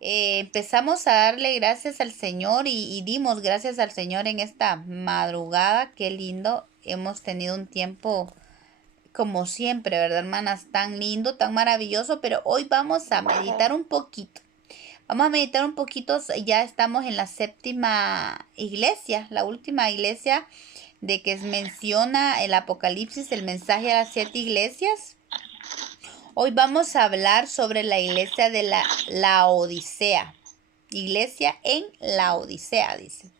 Empezamos a darle gracias al Señor y dimos gracias al Señor en esta madrugada. Qué lindo. Hemos tenido un tiempo como siempre, ¿verdad, hermanas? Tan lindo, tan maravilloso, pero hoy vamos a meditar un poquito. Vamos a meditar un poquito, ya estamos en la séptima iglesia, la última iglesia de que menciona el Apocalipsis, el mensaje a las 7 iglesias. Hoy vamos a hablar sobre la iglesia de la Odisea. Iglesia en la Odisea, dice.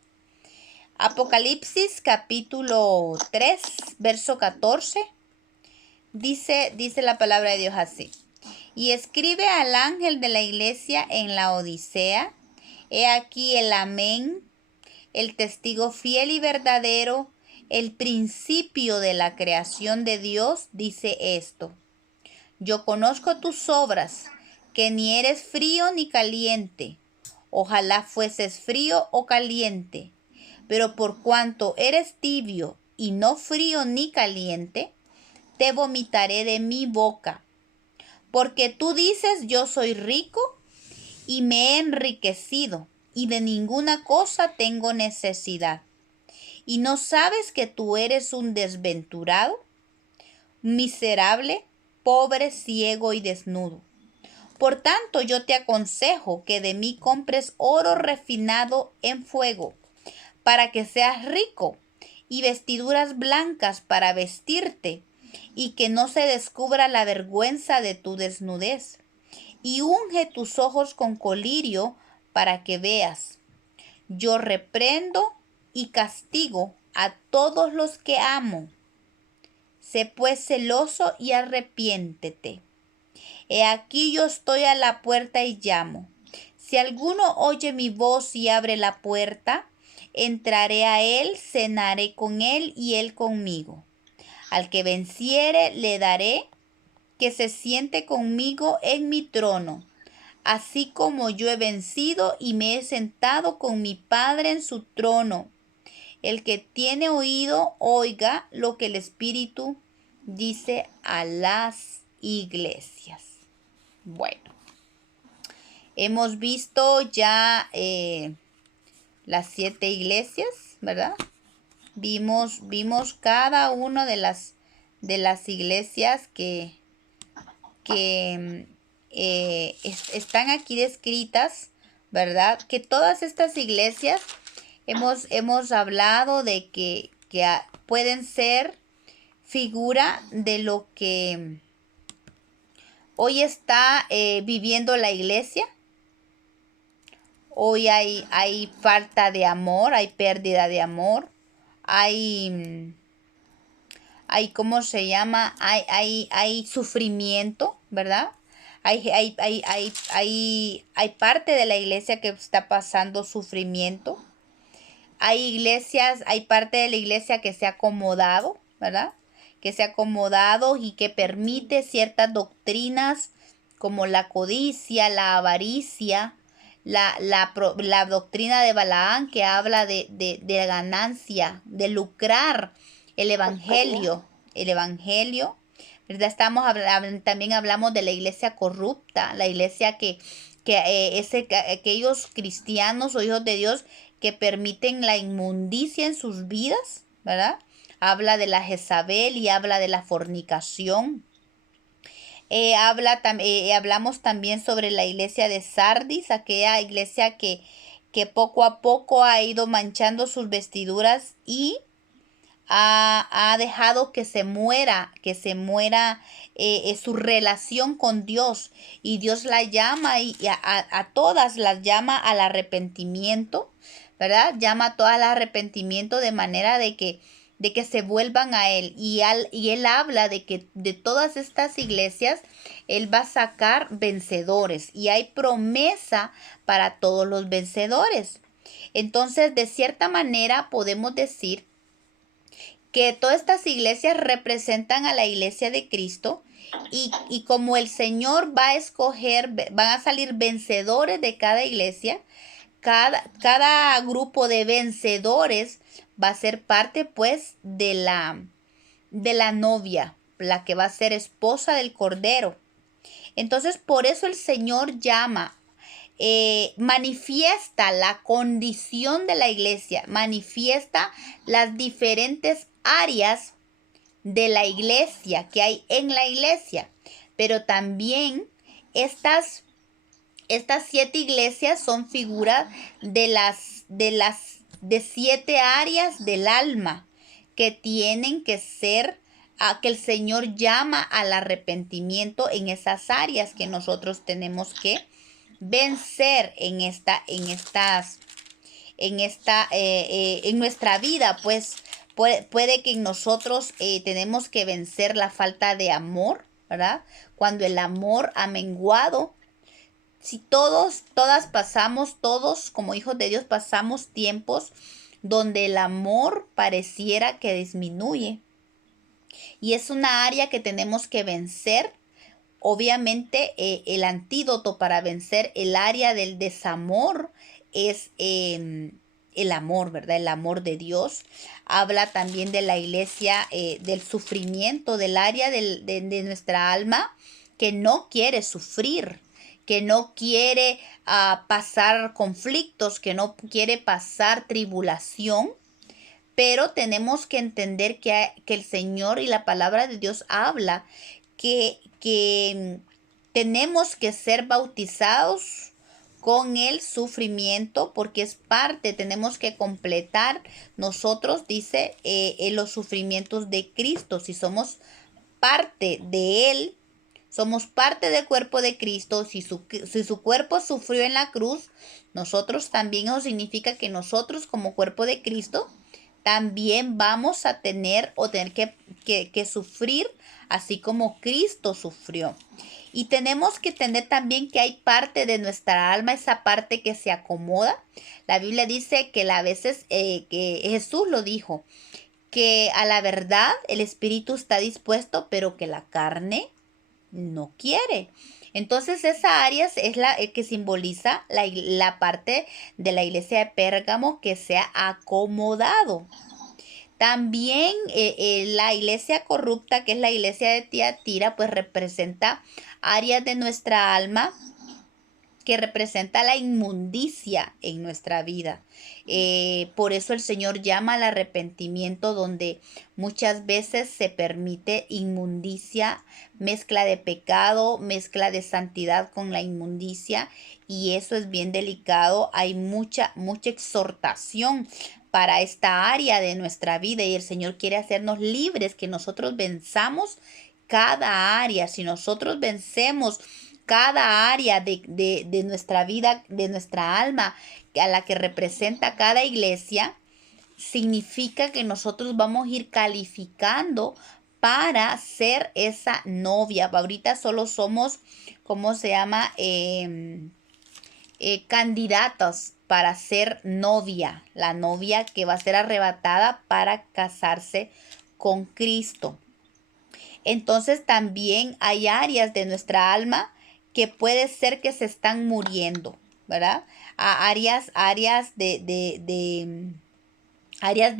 Apocalipsis capítulo 3, verso 14. Dice la palabra de Dios así. Y escribe al ángel de la iglesia en la Odisea. He aquí el amén, el testigo fiel y verdadero, el principio de la creación de Dios, dice esto. Yo conozco tus obras, que ni eres frío ni caliente. Ojalá fueses frío o caliente. Pero por cuanto eres tibio y no frío ni caliente, te vomitaré de mi boca. Porque tú dices, yo soy rico y me he enriquecido, y de ninguna cosa tengo necesidad. ¿Y no sabes que tú eres un desventurado, miserable, pobre, ciego y desnudo? Por tanto, yo te aconsejo que de mí compres oro refinado en fuego, para que seas rico, y vestiduras blancas para vestirte, y que no se descubra la vergüenza de tu desnudez. Y unge tus ojos con colirio para que veas. Yo reprendo y castigo a todos los que amo. Sé pues celoso y arrepiéntete. He aquí yo estoy a la puerta y llamo. Si alguno oye mi voz y abre la puerta, entraré a él, cenaré con él y él conmigo. Al que venciere le daré que se siente conmigo en mi trono, así como yo he vencido y me he sentado con mi Padre en su trono. El que tiene oído, oiga lo que el Espíritu dice a las iglesias. Bueno, hemos visto ya las 7 iglesias, ¿verdad? Vimos cada una de las iglesias que están aquí descritas, ¿verdad? Que todas estas iglesias hemos hablado de que pueden ser figura de lo que hoy está viviendo la iglesia. Hoy hay falta de amor, hay pérdida de amor, hay ¿cómo se llama? Hay sufrimiento, ¿verdad? Hay parte de la iglesia que está pasando sufrimiento. Hay parte de la iglesia que se ha acomodado, ¿verdad? Que se ha acomodado y que permite ciertas doctrinas como la codicia, la avaricia, la doctrina de Balaán que habla de ganancia, de lucrar el evangelio, ¿verdad? También hablamos de la iglesia corrupta, la iglesia aquellos cristianos o hijos de Dios que permiten la inmundicia en sus vidas, ¿verdad? Habla de la Jezabel y habla de la fornicación. Hablamos también sobre la iglesia de Sardis, aquella iglesia que poco a poco ha ido manchando sus vestiduras y ha dejado que se muera su relación con Dios. Y Dios la llama y a todas las llama al arrepentimiento, ¿verdad? Llama a todas al arrepentimiento de manera de que se vuelvan a Él. Y Él habla de que de todas estas iglesias, Él va a sacar vencedores. Y hay promesa para todos los vencedores. Entonces, de cierta manera, podemos decir que todas estas iglesias representan a la iglesia de Cristo y como el Señor va a escoger, van a salir vencedores de cada iglesia, cada grupo de vencedores va a ser parte pues de la novia, la que va a ser esposa del Cordero. Entonces por eso el Señor llama manifiesta la condición de la iglesia, manifiesta las diferentes áreas de la iglesia que hay en la iglesia, pero también estas 7 iglesias son figuras de 7 áreas del alma que tienen que ser, que el Señor llama al arrepentimiento en esas áreas que nosotros tenemos que vencer en nuestra vida. Pues puede que en nosotros tenemos que vencer la falta de amor, ¿verdad? Cuando el amor ha menguado. Si todos como hijos de Dios pasamos tiempos donde el amor pareciera que disminuye. Y es una área que tenemos que vencer. Obviamente el antídoto para vencer el área del desamor es el amor, ¿verdad? El amor de Dios. Habla también de la iglesia, del sufrimiento, del área de nuestra alma que no quiere sufrir, que no quiere pasar conflictos, que no quiere pasar tribulación. Pero tenemos que entender que el Señor y la palabra de Dios habla que tenemos que ser bautizados con el sufrimiento, porque es parte, tenemos que completar nosotros, dice, los sufrimientos de Cristo. Si somos parte de Él, somos parte del cuerpo de Cristo. Si su cuerpo sufrió en la cruz, nosotros también, eso significa que nosotros como cuerpo de Cristo también vamos a tener que sufrir así como Cristo sufrió. Y tenemos que entender también que hay parte de nuestra alma, esa parte que se acomoda. La Biblia dice que a veces, que Jesús lo dijo, que a la verdad el espíritu está dispuesto, pero que la carne no quiere. Entonces esa área es la que simboliza la parte de la iglesia de Pérgamo que se ha acomodado. También la iglesia corrupta, que es la iglesia de Tiatira, pues representa áreas de nuestra alma, que representa la inmundicia en nuestra vida. Por eso el Señor llama al arrepentimiento, donde muchas veces se permite inmundicia, mezcla de pecado, mezcla de santidad con la inmundicia, y eso es bien delicado. Hay mucha exhortación para esta área de nuestra vida, y el Señor quiere hacernos libres, que nosotros venzamos cada área. Si nosotros vencemos cada área de nuestra vida, de nuestra alma, a la que representa cada iglesia, significa que nosotros vamos a ir calificando para ser esa novia. Ahorita solo somos, ¿cómo se llama? Candidatos para ser novia, la novia que va a ser arrebatada para casarse con Cristo. Entonces también hay áreas de nuestra alma que puede ser que se están muriendo, ¿verdad? Áreas de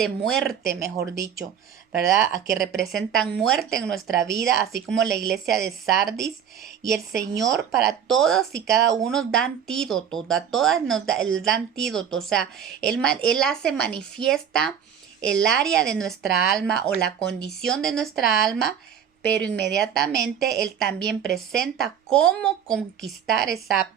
muerte, mejor dicho, ¿verdad? A que representan muerte en nuestra vida, así como la iglesia de Sardis. Y el Señor para todos y cada uno da antídotos, a todas nos da antídoto. O sea, Él hace manifiesta el área de nuestra alma o la condición de nuestra alma, pero inmediatamente Él también presenta cómo conquistar esa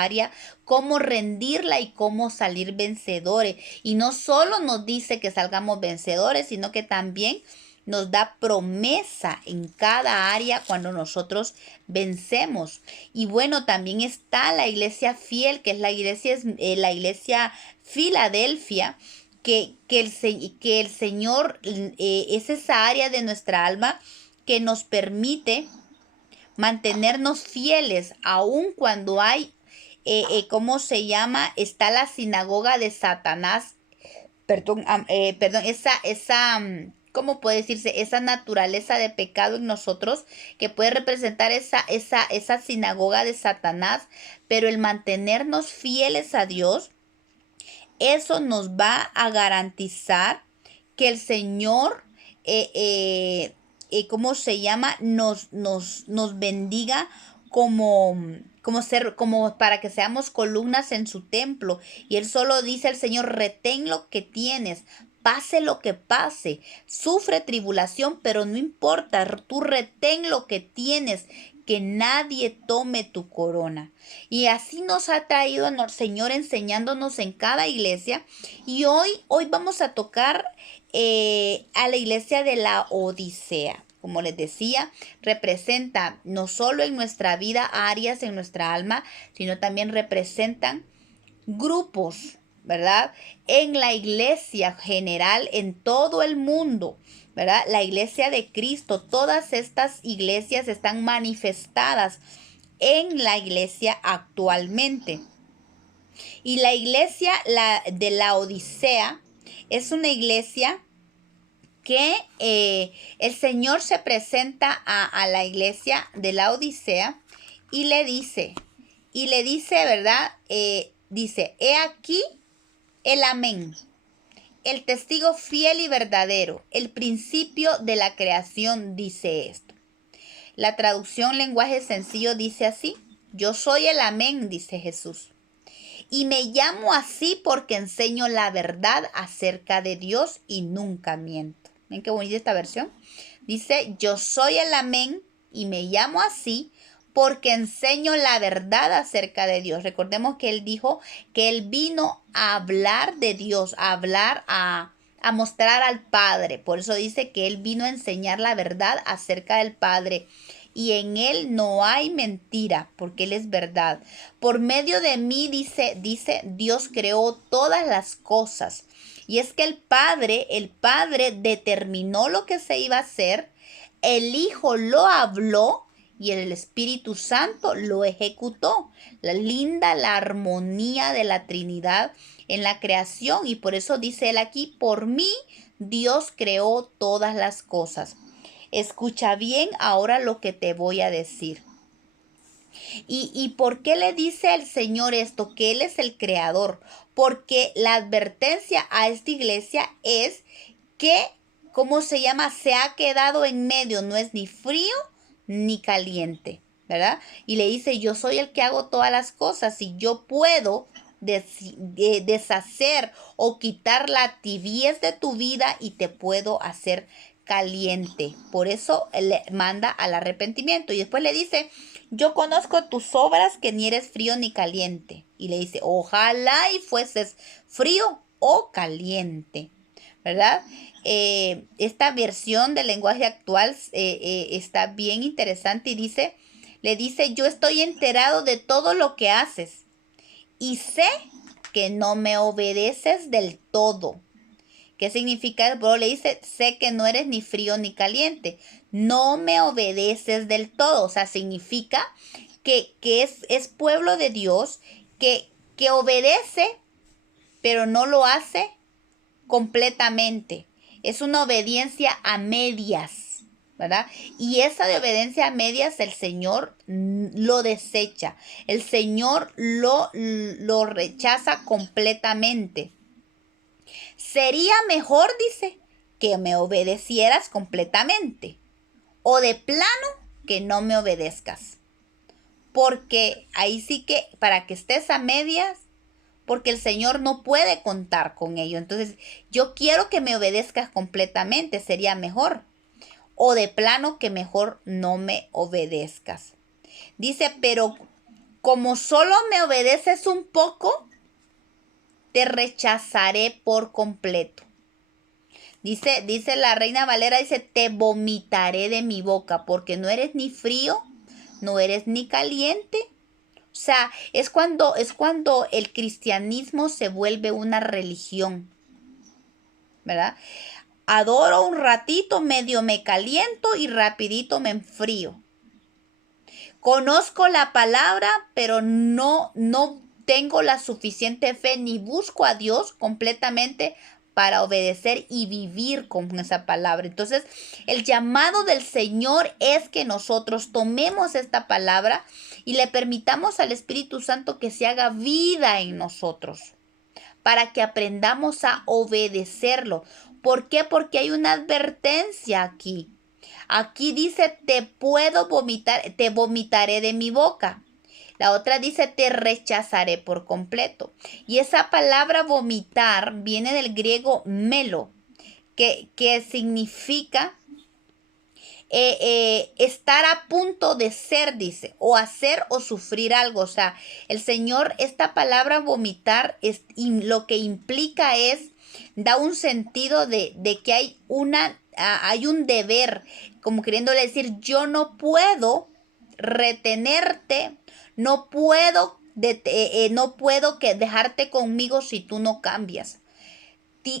área, cómo rendirla y cómo salir vencedores. Y no solo nos dice que salgamos vencedores, sino que también nos da promesa en cada área cuando nosotros vencemos. Y bueno, también está la iglesia fiel, que es la iglesia Filadelfia, que el Señor es esa área de nuestra alma que nos permite mantenernos fieles aun cuando hay, ¿cómo se llama? Está la sinagoga de Satanás, ¿cómo puede decirse? Esa naturaleza de pecado en nosotros que puede representar esa sinagoga de Satanás, pero el mantenernos fieles a Dios, eso nos va a garantizar que el Señor, ¿cómo se llama? Nos bendiga como como para que seamos columnas en su templo. Y él solo dice al Señor, retén lo que tienes, pase lo que pase, sufre tribulación, pero no importa, tú retén lo que tienes, que nadie tome tu corona. Y así nos ha traído el Señor enseñándonos en cada iglesia. Y hoy vamos a tocar a la iglesia de la Odisea. Como les decía, representa no solo en nuestra vida áreas en nuestra alma, sino también representan grupos, ¿verdad? En la iglesia general, en todo el mundo, ¿verdad? La iglesia de Cristo, todas estas iglesias están manifestadas en la iglesia actualmente. Y la iglesia de la Odisea es una iglesia que el Señor se presenta a la iglesia de la Odisea y le dice, ¿verdad? Dice, he aquí el amén, el testigo fiel y verdadero, el principio de la creación dice esto. La traducción lenguaje sencillo dice así, yo soy el amén, dice Jesús. Y me llamo así porque enseño la verdad acerca de Dios y nunca miento. ¿Ven qué bonita esta versión? Dice, yo soy el amén y me llamo así porque enseño la verdad acerca de Dios. Recordemos que él dijo que él vino a hablar de Dios, a mostrar al Padre. Por eso dice que él vino a enseñar la verdad acerca del Padre. Y en él no hay mentira, porque él es verdad. Por medio de mí, dice, Dios creó todas las cosas. Y es que el Padre determinó lo que se iba a hacer, el Hijo lo habló y el Espíritu Santo lo ejecutó. La armonía de la Trinidad en la creación. Y por eso dice él aquí, por mí Dios creó todas las cosas. Escucha bien ahora lo que te voy a decir. ¿Y por qué le dice el Señor esto? Que Él es el creador. Porque la advertencia a esta iglesia es que, ¿cómo se llama? Se ha quedado en medio, no es ni frío ni caliente, ¿verdad? Y le dice, yo soy el que hago todas las cosas y yo puedo deshacer o quitar la tibieza de tu vida y te puedo hacer caliente. Por eso le manda al arrepentimiento. Y después le dice, yo conozco tus obras, que ni eres frío ni caliente. Y le dice, ojalá y fueses frío o caliente, ¿verdad? Esta versión del lenguaje actual está bien interesante y le dice, yo estoy enterado de todo lo que haces y sé que no me obedeces del todo. ¿Qué significa? Pero le dice, sé que no eres ni frío ni caliente. No me obedeces del todo. O sea, significa que es pueblo de Dios, que obedece, pero no lo hace completamente. Es una obediencia a medias, ¿verdad? Y esa de obediencia a medias el Señor lo desecha. El Señor lo rechaza completamente. Sería mejor, dice, que me obedecieras completamente o de plano que no me obedezcas. Porque ahí sí que para que estés a medias, porque el Señor no puede contar con ello. Entonces, yo quiero que me obedezcas completamente, sería mejor. O de plano que mejor no me obedezcas. Dice, pero como solo me obedeces un poco, te rechazaré por completo. Dice la Reina Valera, dice, te vomitaré de mi boca, porque no eres ni frío, no eres ni caliente. O sea, es cuando el cristianismo se vuelve una religión, ¿verdad? Adoro un ratito, medio me caliento y rapidito me enfrío. Conozco la palabra, pero no tengo la suficiente fe ni busco a Dios completamente para obedecer y vivir con esa palabra. Entonces, el llamado del Señor es que nosotros tomemos esta palabra y le permitamos al Espíritu Santo que se haga vida en nosotros, para que aprendamos a obedecerlo. ¿Por qué? Porque hay una advertencia aquí. Aquí dice, te puedo vomitar, te vomitaré de mi boca. La otra dice, te rechazaré por completo. Y esa palabra vomitar viene del griego melo, que significa estar a punto de ser, dice, o hacer o sufrir algo. O sea, el Señor, esta palabra vomitar, lo que implica da un sentido de que hay un deber, como queriéndole decir, yo no puedo retenerte, no puedo que dejarte conmigo si tú no cambias.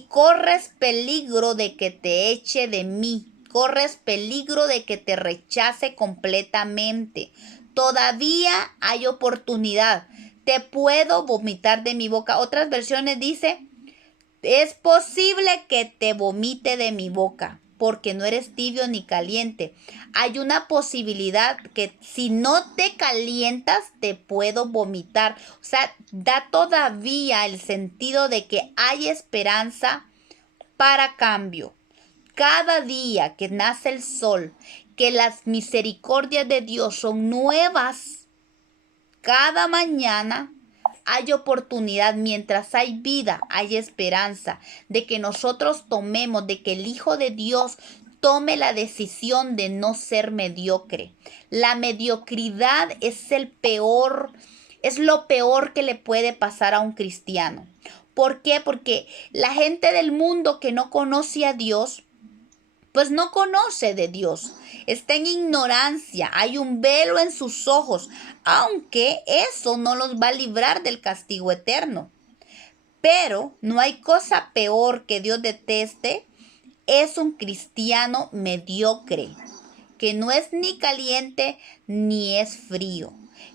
Corres peligro de que te eche de mí, corres peligro de que te rechace completamente. Todavía hay oportunidad, te puedo vomitar de mi boca. Otras versiones dice, es posible que te vomite de mi boca, porque no eres tibio ni caliente. Hay una posibilidad que si no te calientas, te puedo vomitar. O sea, da todavía el sentido de que hay esperanza para cambio. Cada día que nace el sol, que las misericordias de Dios son nuevas, cada mañana hay oportunidad, mientras hay vida, hay esperanza de que nosotros tomemos, de que el Hijo de Dios tome la decisión de no ser mediocre. La mediocridad es lo peor que le puede pasar a un cristiano. ¿Por qué? Porque la gente del mundo que no conoce a Dios, pues no conoce de Dios, está en ignorancia, hay un velo en sus ojos, aunque eso no los va a librar del castigo eterno. Pero no hay cosa peor que Dios deteste, es un cristiano mediocre, que no es ni caliente ni es frío,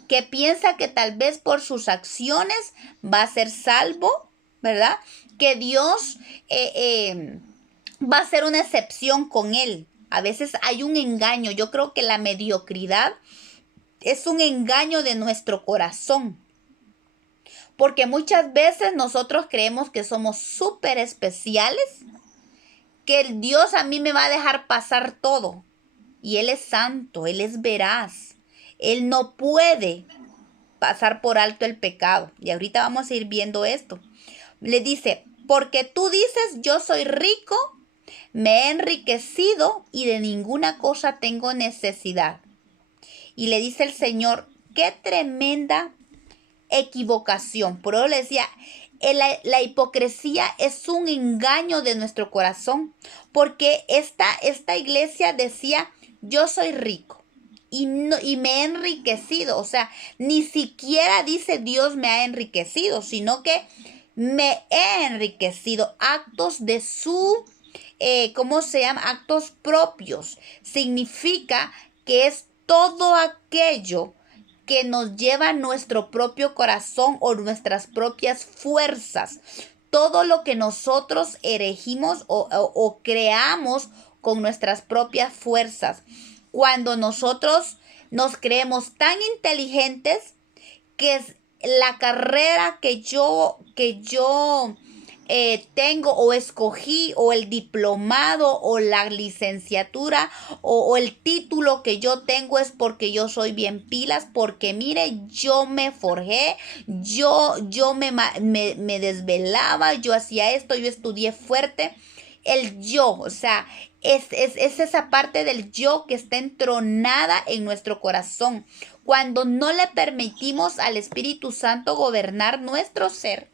que piensa que tal vez por sus acciones va a ser salvo, ¿verdad? Que Dios va a ser una excepción con él. A veces hay un engaño. Yo creo que la mediocridad es un engaño de nuestro corazón. Porque muchas veces nosotros creemos que somos súper especiales, que el Dios a mí me va a dejar pasar todo. Y Él es santo, Él es veraz. Él no puede pasar por alto el pecado. Y ahorita vamos a ir viendo esto. Le dice, porque tú dices, yo soy rico, me he enriquecido y de ninguna cosa tengo necesidad. Y le dice el Señor, qué tremenda equivocación. Por eso le decía, la hipocresía es un engaño de nuestro corazón, porque esta iglesia decía, yo soy rico y me he enriquecido. O sea, ni siquiera dice Dios me ha enriquecido, sino que me he enriquecido. Actos de su, ¿cómo se llama? Actos propios. Significa que es todo aquello que nos lleva a nuestro propio corazón o nuestras propias fuerzas. Todo lo que nosotros erigimos o creamos con nuestras propias fuerzas. Cuando nosotros nos creemos tan inteligentes que es la carrera que yo tengo o escogí, o el diplomado o la licenciatura o el título que yo tengo, es porque yo soy bien pilas, porque mire, yo me forjé, yo me desvelaba, yo hacía esto, yo estudié fuerte. El yo, o sea, es esa parte del yo que está entronada en nuestro corazón. Cuando no le permitimos al Espíritu Santo gobernar nuestro ser,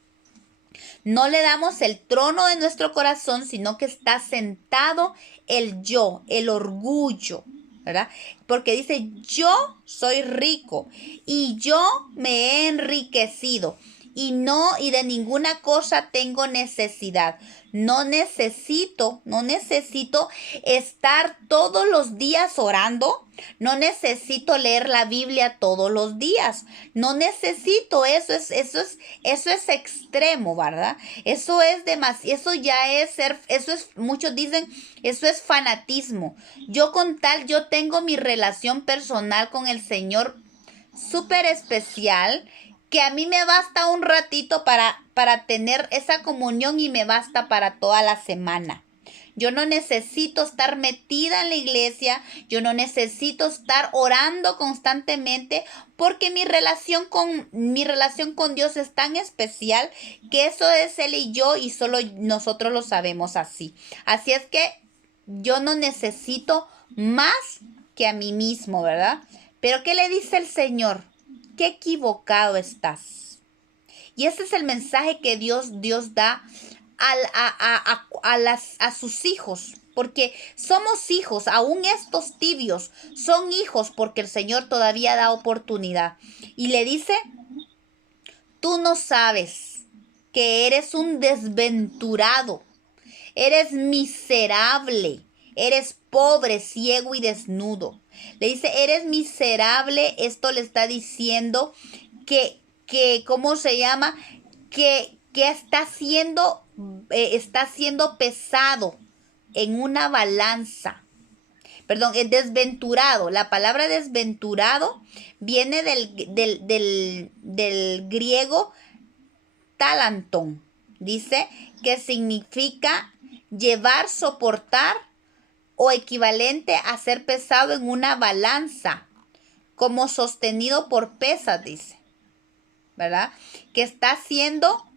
no le damos el trono de nuestro corazón, sino que está sentado el yo, el orgullo, ¿verdad? Porque dice, yo soy rico y yo me he enriquecido y de ninguna cosa tengo necesidad. No necesito estar todos los días orando. No necesito leer la Biblia todos los días. No necesito eso. Eso es extremo, ¿verdad? Eso es demasiado. Eso ya es ser. Muchos dicen, eso es fanatismo. Yo tengo mi relación personal con el Señor súper especial, que a mí me basta un ratito para tener esa comunión y me basta para toda la semana. Yo no necesito estar metida en la iglesia, yo no necesito estar orando constantemente porque mi relación con Dios es tan especial que eso es Él y yo y solo nosotros lo sabemos así. Así es que yo no necesito más que a mí mismo, ¿verdad? Pero ¿qué le dice el Señor? Qué equivocado estás. Y ese es el mensaje que Dios da a sus hijos, porque somos hijos, aún estos tibios son hijos porque el Señor todavía da oportunidad. Y le dice, tú no sabes que eres un desventurado, eres miserable, eres pobre, ciego y desnudo. Le dice, eres miserable, esto le está diciendo ¿cómo se llama? Que está siendo pesado en una balanza. Perdón, es desventurado. La palabra desventurado viene del griego talanton. Dice que significa llevar, soportar o equivalente a ser pesado en una balanza, como sostenido por pesas, dice. ¿Verdad? Que está siendo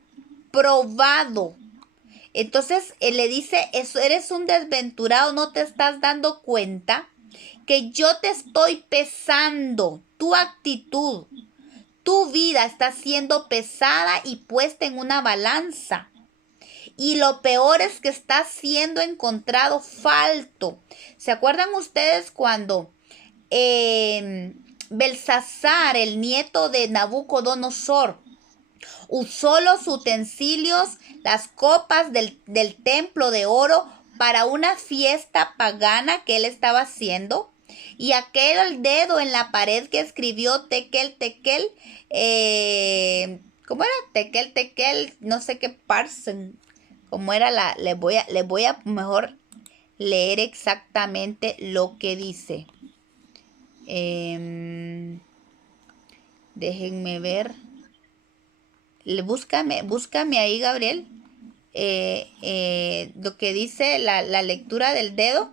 probado. Entonces él le dice, eso, eres un desventurado, no te estás dando cuenta que yo te estoy pesando. Tu actitud, tu vida está siendo pesada y puesta en una balanza. Y lo peor es que está siendo encontrado falto. ¿Se acuerdan ustedes cuando Belsasar, el nieto de Nabucodonosor, usó los utensilios, las copas del templo de oro para una fiesta pagana que él estaba haciendo? Y aquel dedo en la pared que escribió Tekel, Tekel, ¿cómo era? Tekel, Tekel, no sé qué parsen. ¿Cómo era le voy a mejor leer exactamente lo que dice. Déjenme ver. Búscame ahí, Gabriel. Lo que dice la lectura del dedo.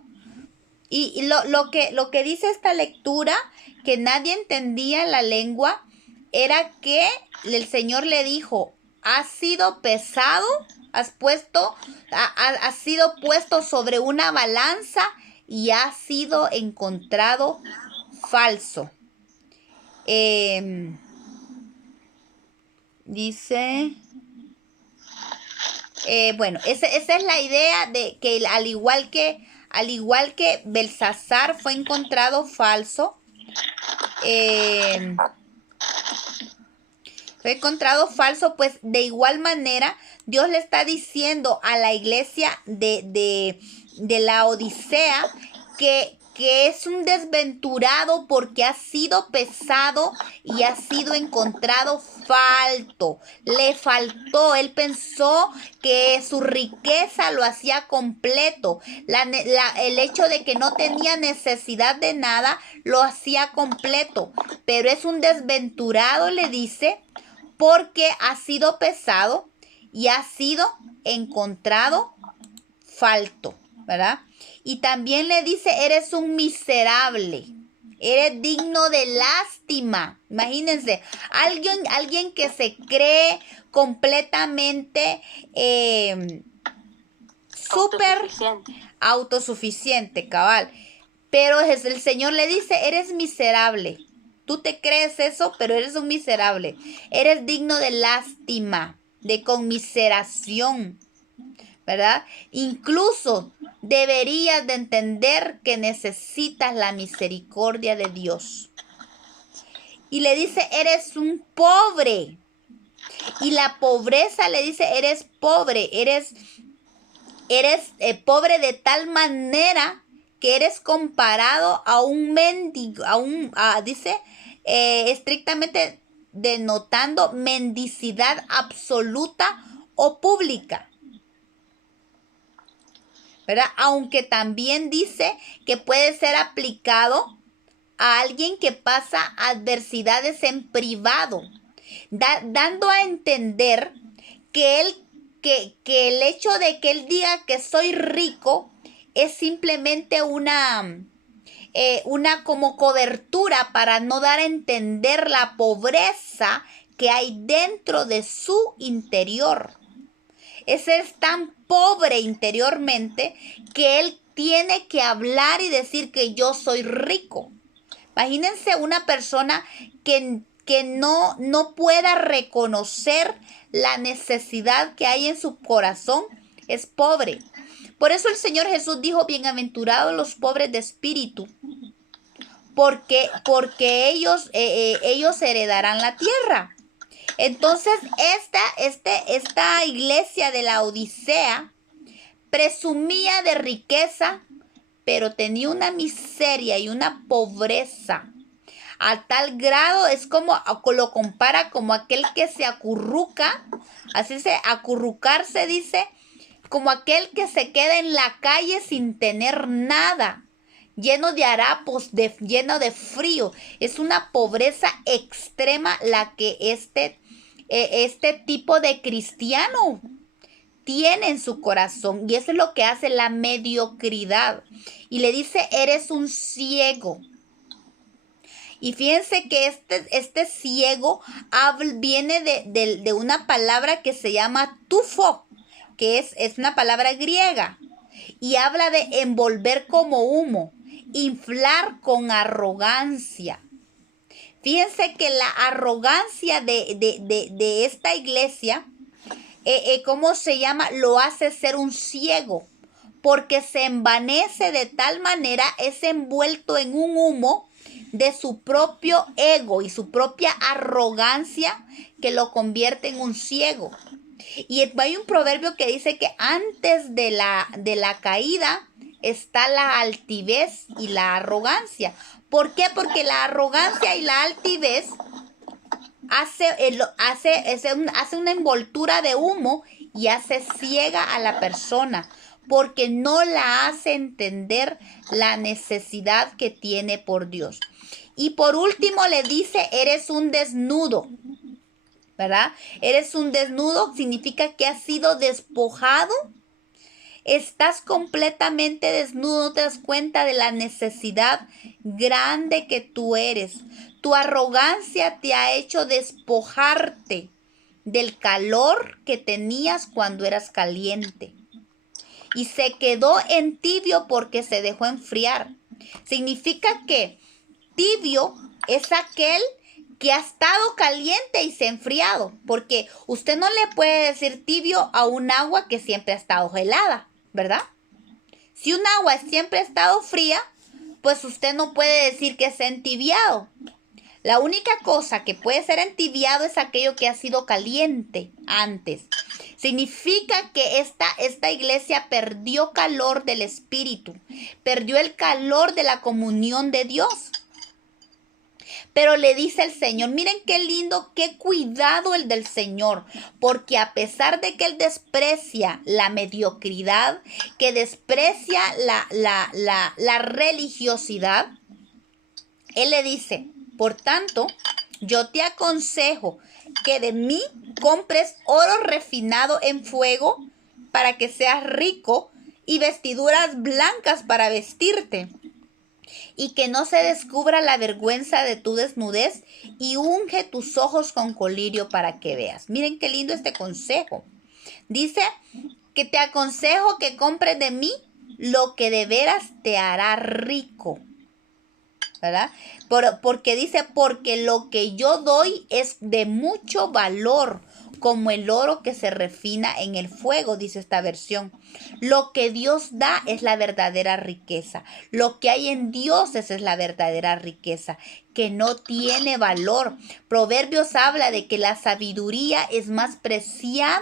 Y lo que dice esta lectura, que nadie entendía la lengua, era que el Señor le dijo, has sido pesado, has sido puesto sobre una balanza y has sido encontrado falso. Dice, bueno, esa es la idea de que al igual que Belsasar fue encontrado falso, pues de igual manera Dios le está diciendo a la iglesia de la Odisea que es un desventurado porque ha sido pesado y ha sido encontrado falto. Le faltó, él pensó que su riqueza lo hacía completo. El hecho de que no tenía necesidad de nada lo hacía completo. Pero es un desventurado, le dice, porque ha sido pesado y ha sido encontrado falto, ¿verdad? Y también le dice, eres un miserable, eres digno de lástima. Imagínense, alguien que se cree completamente súper autosuficiente, cabal. Pero el Señor le dice, eres miserable. Tú te crees eso, pero eres un miserable. Eres digno de lástima, de conmiseración, ¿verdad? Incluso deberías de entender que necesitas la misericordia de Dios. Y le dice, eres un pobre. Y la pobreza le dice, eres pobre, eres pobre de tal manera que eres comparado a un mendigo, dice, estrictamente denotando mendicidad absoluta o pública, ¿verdad? Aunque también dice que puede ser aplicado a alguien que pasa adversidades en privado, dando a entender que el hecho de que él diga que soy rico es simplemente una como cobertura para no dar a entender la pobreza que hay dentro de su interior. Ese es tan pobre interiormente que él tiene que hablar y decir que yo soy rico. Imagínense una persona que no pueda reconocer la necesidad que hay en su corazón. Es pobre. Por eso el Señor Jesús dijo, bienaventurados los pobres de espíritu, porque ellos heredarán la tierra. Entonces, esta iglesia de la Odisea presumía de riqueza, pero tenía una miseria y una pobreza. A tal grado es como lo compara como aquel que se acurruca, acurrucarse dice, como aquel que se queda en la calle sin tener nada, lleno de harapos, lleno de frío. Es una pobreza extrema la que este tipo de cristiano tiene en su corazón. Y eso es lo que hace la mediocridad. Y le dice, eres un ciego. Y fíjense que este ciego viene de una palabra que se llama tufo, que es una palabra griega. Y habla de envolver como humo, inflar con arrogancia. Fíjense que la arrogancia de esta iglesia, ¿cómo se llama? Lo hace ser un ciego, porque se envanece de tal manera, es envuelto en un humo de su propio ego y su propia arrogancia que lo convierte en un ciego. Y hay un proverbio que dice que antes de la caída está la altivez y la arrogancia. ¿Por qué? Porque la arrogancia y la altivez hace una envoltura de humo y hace ciega a la persona, porque no la hace entender la necesidad que tiene por Dios. Y por último le dice, eres un desnudo, ¿verdad? Eres un desnudo, significa que has sido despojado. Estás completamente desnudo, no te das cuenta de la necesidad grande que tú eres. Tu arrogancia te ha hecho despojarte del calor que tenías cuando eras caliente. Y se quedó en tibio porque se dejó enfriar. Significa que tibio es aquel que ha estado caliente y se ha enfriado. Porque usted no le puede decir tibio a un agua que siempre ha estado helada, ¿verdad? Si un agua siempre ha estado fría, pues usted no puede decir que se ha entibiado. La única cosa que puede ser entibiado es aquello que ha sido caliente antes. Significa que esta iglesia perdió calor del Espíritu, perdió el calor de la comunión de Dios. Pero le dice el Señor, miren qué lindo, qué cuidado el del Señor, porque a pesar de que Él desprecia la mediocridad, que desprecia la religiosidad, Él le dice, por tanto, yo te aconsejo que de mí compres oro refinado en fuego para que seas rico y vestiduras blancas para vestirte y que no se descubra la vergüenza de tu desnudez y unge tus ojos con colirio para que veas. Miren qué lindo este consejo. Dice que te aconsejo que compres de mí lo que de veras te hará rico, ¿verdad? Porque dice, porque lo que yo doy es de mucho valor, como el oro que se refina en el fuego, dice esta versión. Lo que Dios da es la verdadera riqueza. Lo que hay en Dios es la verdadera riqueza, que no tiene valor. Proverbios habla de que la sabiduría es más preciada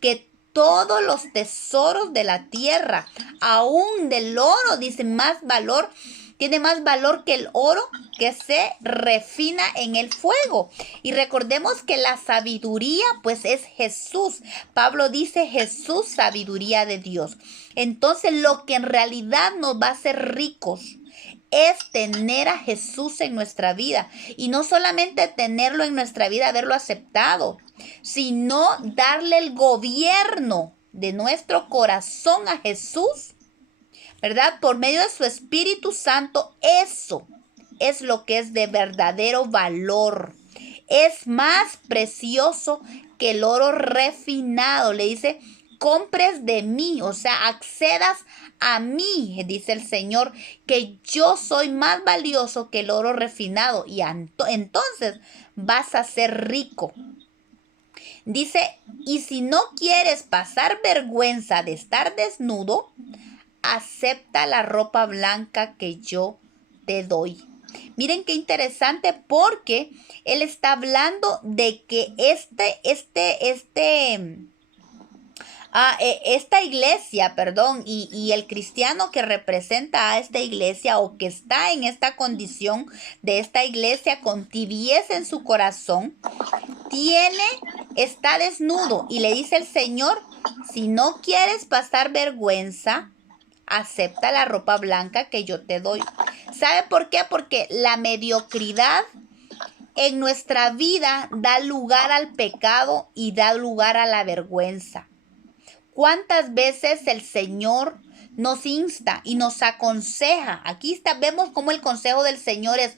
que todos los tesoros de la tierra. Aún del oro, dice, más valor. Tiene más valor que el oro que se refina en el fuego. Y recordemos que la sabiduría pues es Jesús. Pablo dice Jesús, sabiduría de Dios. Entonces lo que en realidad nos va a hacer ricos es tener a Jesús en nuestra vida. Y no solamente tenerlo en nuestra vida, haberlo aceptado, sino darle el gobierno de nuestro corazón a Jesús, ¿verdad? Por medio de su Espíritu Santo, eso es lo que es de verdadero valor. Es más precioso que el oro refinado. Le dice, compres de mí, o sea, accedas a mí, dice el Señor, que yo soy más valioso que el oro refinado. Y entonces vas a ser rico. Dice, y si no quieres pasar vergüenza de estar desnudo, acepta la ropa blanca que yo te doy. Miren qué interesante, porque él está hablando de que esta iglesia, perdón, y el cristiano que representa a esta iglesia o que está en esta condición de esta iglesia con tibieza en su corazón, está desnudo, y le dice el Señor, si no quieres pasar vergüenza, acepta la ropa blanca que yo te doy. ¿Sabe por qué? Porque la mediocridad en nuestra vida da lugar al pecado y da lugar a la vergüenza. ¿Cuántas veces el Señor nos insta y nos aconseja? Aquí vemos cómo el consejo del Señor es: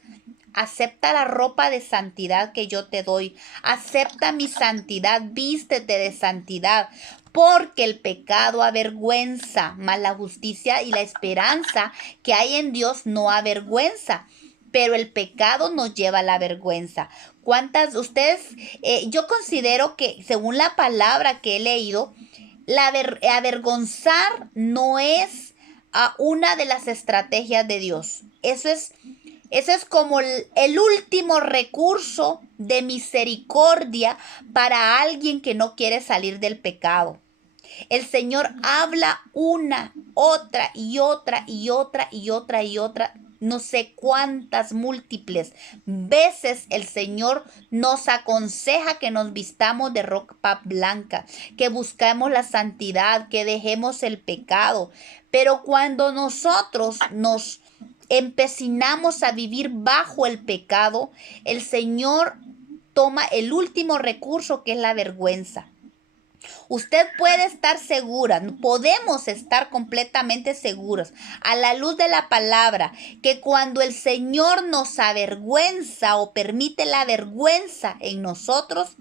acepta la ropa de santidad que yo te doy. Acepta mi santidad, vístete de santidad. Porque el pecado avergüenza, mas la justicia y la esperanza que hay en Dios no avergüenza. Pero el pecado nos lleva a la vergüenza. Yo considero que según la palabra que he leído, avergonzar no es una de las estrategias de Dios. Eso es como el último recurso de misericordia para alguien que no quiere salir del pecado. El Señor habla una, otra y otra y otra y otra y otra. No sé cuántas múltiples veces el Señor nos aconseja que nos vistamos de ropa blanca, que buscamos la santidad, que dejemos el pecado. Pero cuando nosotros nos empecinamos a vivir bajo el pecado, el Señor toma el último recurso, que es la vergüenza. Usted puede estar segura, podemos estar completamente seguros a la luz de la palabra, que cuando el Señor nos avergüenza o permite la vergüenza en nosotros,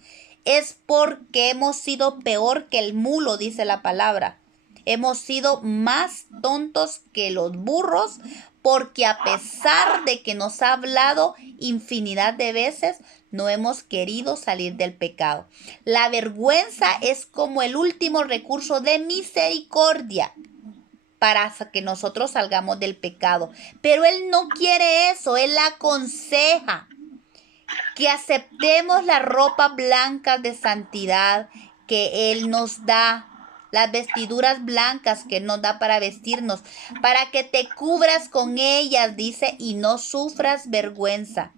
es porque hemos sido peor que el mulo, dice la palabra. Hemos sido más tontos que los burros, porque a pesar de que nos ha hablado infinidad de veces, no hemos querido salir del pecado. La vergüenza es como el último recurso de misericordia para que nosotros salgamos del pecado. Pero Él no quiere eso, Él aconseja que aceptemos la ropa blanca de santidad que Él nos da, las vestiduras blancas que nos da para vestirnos, para que te cubras con ellas, dice, y no sufras vergüenza.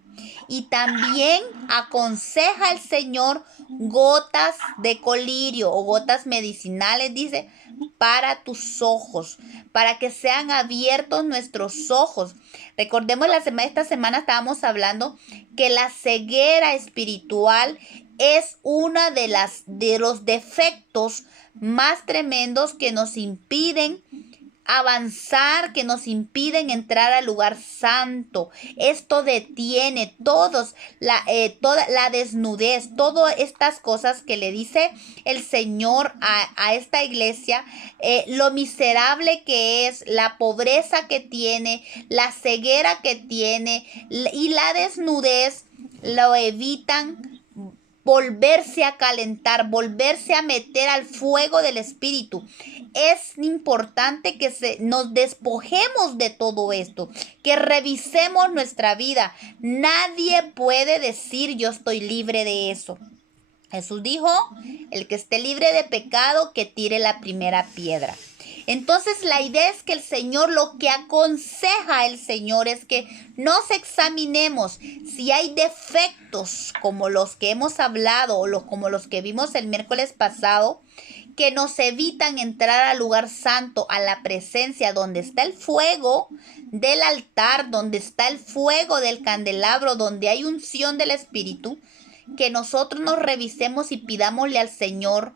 Y también aconseja el Señor gotas de colirio o gotas medicinales, dice, para tus ojos, para que sean abiertos nuestros ojos. Recordemos, esta semana estábamos hablando que la ceguera espiritual es una de los defectos más tremendos que nos impiden avanzar, que nos impiden entrar al lugar santo. Esto detiene toda la desnudez, todas estas cosas que le dice el Señor a esta iglesia, lo miserable que es, la pobreza que tiene, la ceguera que tiene y la desnudez, lo evitan volverse a calentar, volverse a meter al fuego del Espíritu. Es importante que nos despojemos de todo esto, que revisemos nuestra vida. Nadie puede decir yo estoy libre de eso. Jesús dijo, el que esté libre de pecado, que tire la primera piedra. Entonces la idea es que el Señor, lo que aconseja el Señor es que nos examinemos si hay defectos como los que hemos hablado o como los que vimos el miércoles pasado, que nos evitan entrar al lugar santo, a la presencia donde está el fuego del altar, donde está el fuego del candelabro, donde hay unción del Espíritu, que nosotros nos revisemos y pidámosle al Señor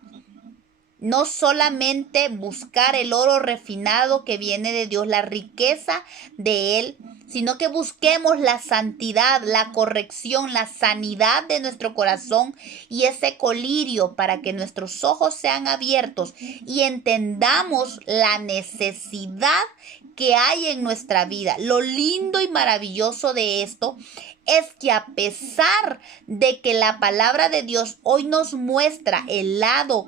no solamente buscar el oro refinado que viene de Dios, la riqueza de Él, sino que busquemos la santidad, la corrección, la sanidad de nuestro corazón y ese colirio para que nuestros ojos sean abiertos y entendamos la necesidad que hay en nuestra vida. Lo lindo y maravilloso de esto es que a pesar de que la palabra de Dios hoy nos muestra el lado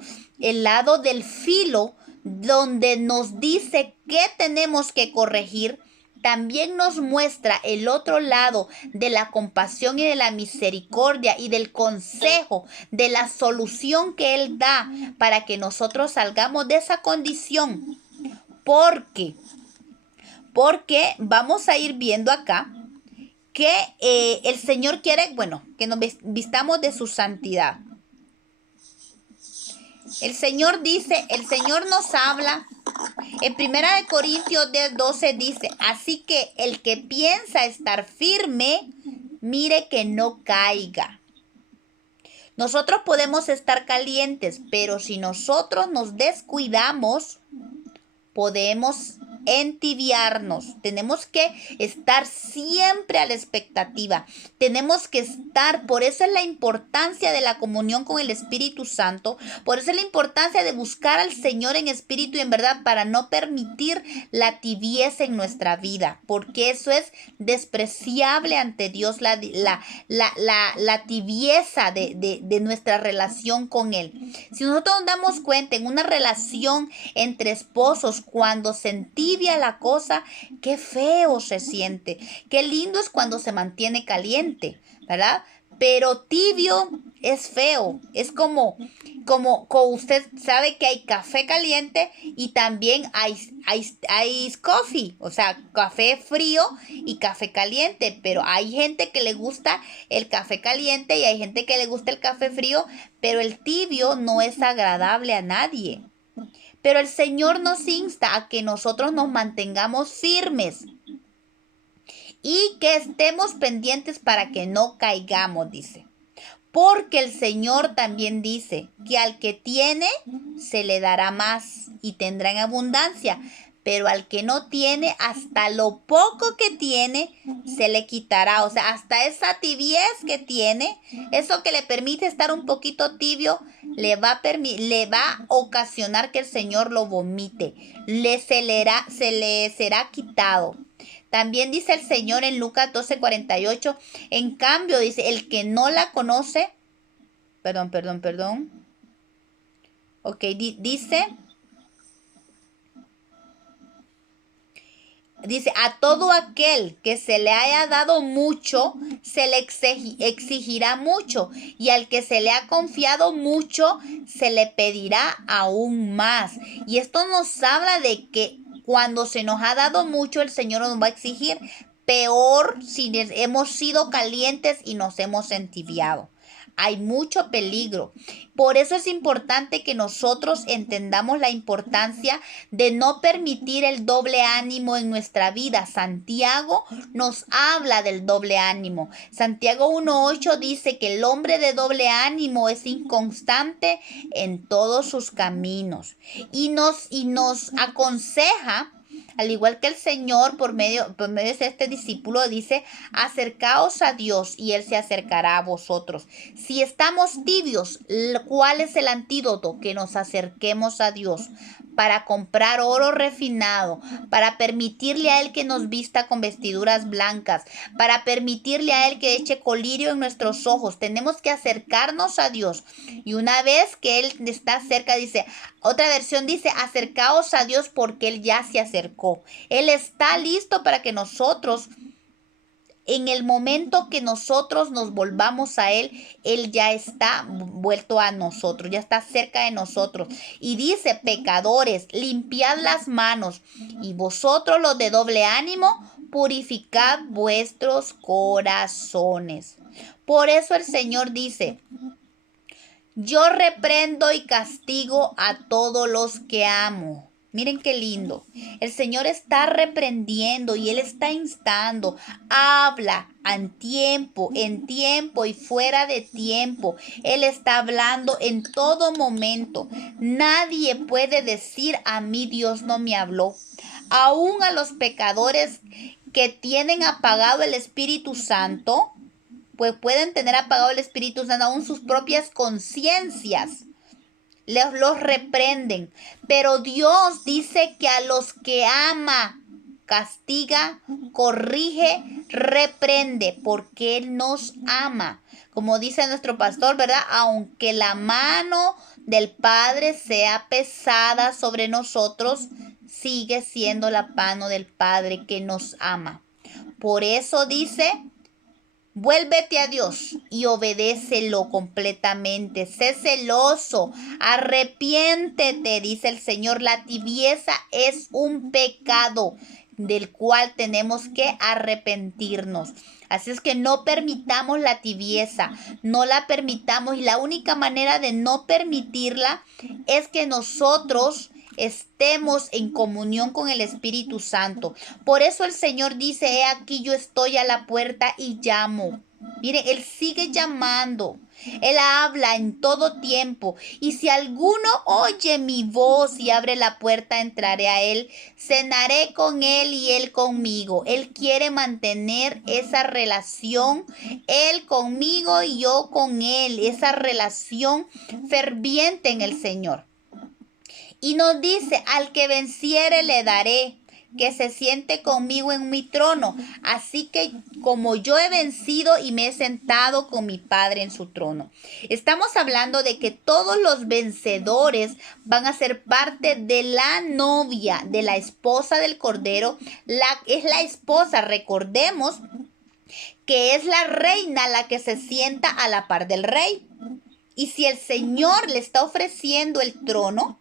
del filo, donde nos dice qué tenemos que corregir, también nos muestra el otro lado de la compasión y de la misericordia y del consejo, de la solución que Él da para que nosotros salgamos de esa condición. Porque vamos a ir viendo acá que el Señor quiere, que nos vistamos de su santidad. El Señor nos habla. En 1 Corintios 10:12 dice, así que el que piensa estar firme, mire que no caiga. Nosotros podemos estar calientes, pero si nosotros nos descuidamos, podemos entibiarnos. Tenemos que estar siempre a la expectativa. Tenemos que estar, por eso es la importancia de la comunión con el Espíritu Santo, por eso es la importancia de buscar al Señor en espíritu y en verdad para no permitir la tibieza en nuestra vida, porque eso es despreciable ante Dios, la tibieza de nuestra relación con Él. Si nosotros nos damos cuenta en una relación entre esposos, cuando se entibia la cosa, qué feo se siente. Qué lindo es cuando se mantiene caliente, ¿verdad? Pero tibio es feo. Es como usted sabe que hay café caliente y también hay coffee, o sea, café frío y café caliente. Pero hay gente que le gusta el café caliente y hay gente que le gusta el café frío, pero el tibio no es agradable a nadie. Pero el Señor nos insta a que nosotros nos mantengamos firmes y que estemos pendientes para que no caigamos, dice. Porque el Señor también dice que al que tiene se le dará más y tendrá en abundancia, pero al que no tiene, hasta lo poco que tiene se le quitará. O sea, hasta esa tibiez que tiene, eso que le permite estar un poquito tibio, le va a ocasionar que el Señor lo vomite. Se le será quitado. También dice el Señor en Lucas 12:48, en cambio, dice, el que no la conoce, perdón. Ok, dice, a todo aquel que se le haya dado mucho, se le exigirá mucho, y al que se le ha confiado mucho, se le pedirá aún más. Y esto nos habla de que cuando se nos ha dado mucho, el Señor nos va a exigir. Peor si hemos sido calientes y nos hemos entibiado. Hay mucho peligro. Por eso es importante que nosotros entendamos la importancia de no permitir el doble ánimo en nuestra vida. Santiago nos habla del doble ánimo. Santiago 1:8 dice que el hombre de doble ánimo es inconstante en todos sus caminos. Y nos aconseja, al igual que el Señor, por medio de este discípulo, dice, acercaos a Dios y Él se acercará a vosotros. Si estamos tibios, ¿cuál es el antídoto? Que nos acerquemos a Dios para comprar oro refinado, para permitirle a Él que nos vista con vestiduras blancas, para permitirle a Él que eche colirio en nuestros ojos. Tenemos que acercarnos a Dios. Y una vez que Él está cerca, dice, otra versión dice, acercaos a Dios porque Él ya se acercó. Él está listo para que nosotros, en el momento que nosotros nos volvamos a Él, Él ya está vuelto a nosotros, ya está cerca de nosotros. Y dice, pecadores, limpiad las manos, y vosotros los de doble ánimo, purificad vuestros corazones. Por eso el Señor dice, yo reprendo y castigo a todos los que amo. Miren qué lindo. El Señor está reprendiendo y Él está instando. Habla en tiempo y fuera de tiempo. Él está hablando en todo momento. Nadie puede decir a mí Dios no me habló. Aún a los pecadores que tienen apagado el Espíritu Santo, pues pueden tener apagado el Espíritu Santo, aún sus propias conciencias los reprenden. Pero Dios dice que a los que ama, castiga, corrige, reprende, porque Él nos ama. Como dice nuestro pastor, ¿verdad? Aunque la mano del Padre sea pesada sobre nosotros, sigue siendo la mano del Padre que nos ama. Por eso dice: vuélvete a Dios y obedécelo completamente. Sé celoso, arrepiéntete, dice el Señor. La tibieza es un pecado del cual tenemos que arrepentirnos. Así es que no permitamos la tibieza, no la permitamos. Y la única manera de no permitirla es que nosotros estemos en comunión con el Espíritu Santo. Por eso el Señor dice: he aquí yo estoy a la puerta y llamo. Miren, Él sigue llamando. Él habla en todo tiempo. Y si alguno oye mi voz y abre la puerta, entraré a Él, cenaré con Él y Él conmigo. Él quiere mantener esa relación, Él conmigo y yo con Él, esa relación ferviente en el Señor. Y nos dice: al que venciere le daré que se siente conmigo en mi trono, así que como yo he vencido y me he sentado con mi Padre en su trono. Estamos hablando de que todos los vencedores van a ser parte de la novia, de la esposa del Cordero. Es la esposa, recordemos que es la reina la que se sienta a la par del rey. Y si el Señor le está ofreciendo el trono,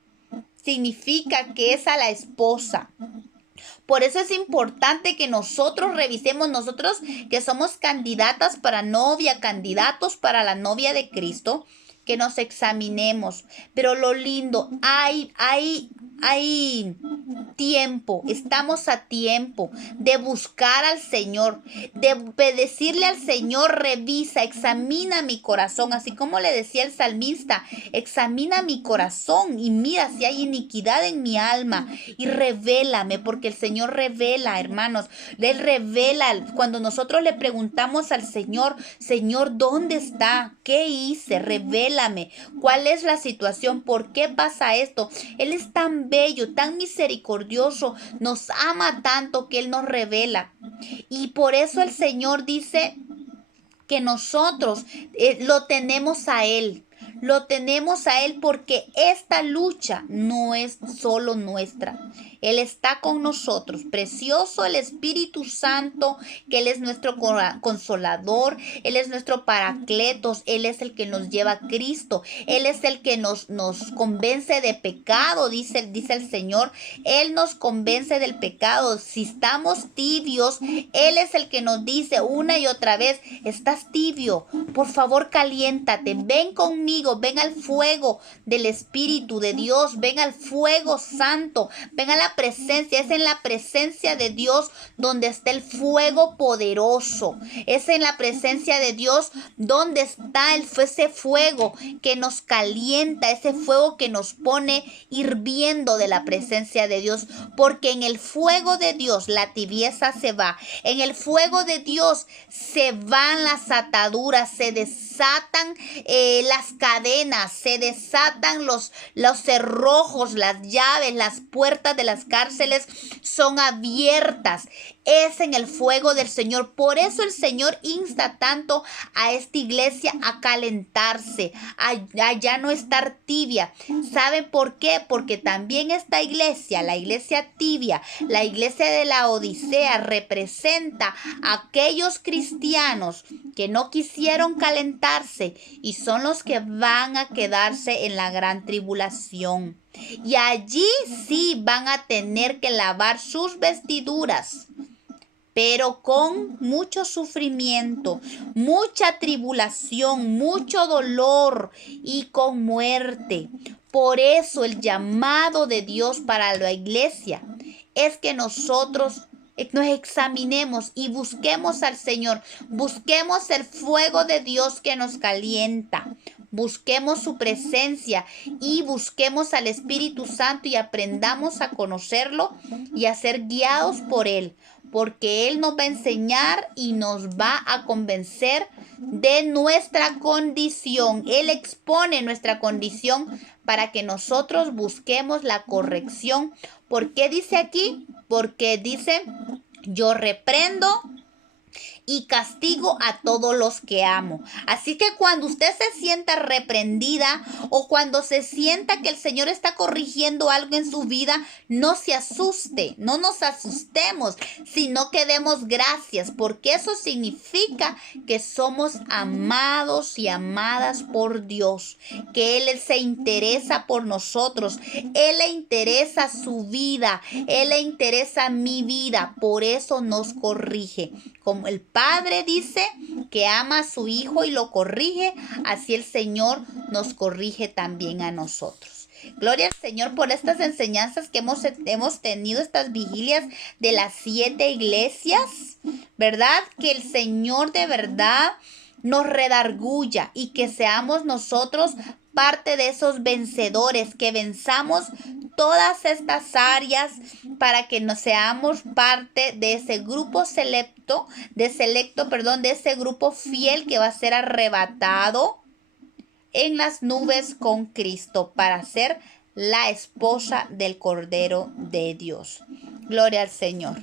significa que es a la esposa. Por eso es importante que nosotros revisemos, nosotros que somos candidatas para novia, candidatos para la novia de Cristo, que nos examinemos. Pero lo lindo, hay tiempo, estamos a tiempo de buscar al Señor, de decirle al Señor: revisa, examina mi corazón, así como le decía el salmista: examina mi corazón y mira si hay iniquidad en mi alma y revélame, porque el Señor revela, hermanos. Él revela. Cuando nosotros le preguntamos al Señor: Señor, ¿dónde está? ¿Qué hice? Revélame. ¿Cuál es la situación? ¿Por qué pasa esto? Él es tan bello, tan misericordioso, nos ama tanto que Él nos revela. Y por eso el Señor dice que nosotros lo tenemos a Él. Lo tenemos a Él porque esta lucha no es solo nuestra. Él está con nosotros. Precioso el Espíritu Santo, que Él es nuestro consolador. Él es nuestro paracletos. Él es el que nos lleva a Cristo. Él es el que nos convence de pecado, dice el Señor. Él nos convence del pecado. Si estamos tibios, Él es el que nos dice una y otra vez: estás tibio, por favor caliéntate, ven conmigo, ven al fuego del Espíritu de Dios, ven al fuego santo, ven a la presencia. Es en la presencia de Dios donde está el fuego poderoso. Es en la presencia de Dios donde está ese fuego que nos calienta, ese fuego que nos pone hirviendo de la presencia de Dios. Porque en el fuego de Dios la tibieza se va. En el fuego de Dios se van las ataduras, se desatan las cadenas, se desatan los cerrojos, las llaves, las puertas de las cárceles son abiertas. Es en el fuego del Señor. Por eso el Señor insta tanto a esta iglesia a calentarse, a ya no estar tibia. ¿Saben por qué? Porque también esta iglesia, la iglesia tibia, la iglesia de la Odisea, representa a aquellos cristianos que no quisieron calentarse y son los que van a quedarse en la gran tribulación. Y allí sí van a tener que lavar sus vestiduras, pero con mucho sufrimiento, mucha tribulación, mucho dolor y con muerte. Por eso el llamado de Dios para la iglesia es que nosotros nos examinemos y busquemos al Señor, busquemos el fuego de Dios que nos calienta, busquemos su presencia y busquemos al Espíritu Santo y aprendamos a conocerlo y a ser guiados por Él, porque Él nos va a enseñar y nos va a convencer de nuestra condición. Él expone nuestra condición para que nosotros busquemos la corrección. ¿Por qué dice aquí? Porque dice, yo reprendo y castigo a todos los que amo. Así que cuando usted se sienta reprendida o cuando se sienta que el Señor está corrigiendo algo en su vida, no se asuste, no nos asustemos, sino que demos gracias, porque eso significa que somos amados y amadas por Dios, que Él se interesa por nosotros, Él le interesa su vida, Él le interesa mi vida, por eso nos corrige. Como el Padre dice que ama a su Hijo y lo corrige, así el Señor nos corrige también a nosotros. Gloria al Señor por estas enseñanzas que hemos tenido, estas vigilias de las 7 iglesias, ¿verdad? Que el Señor de verdad nos redarguya y que seamos nosotros parte de esos vencedores, que venzamos todas estas áreas para que nos seamos parte de ese grupo de ese grupo fiel que va a ser arrebatado en las nubes con Cristo para ser la esposa del Cordero de Dios. Gloria al Señor.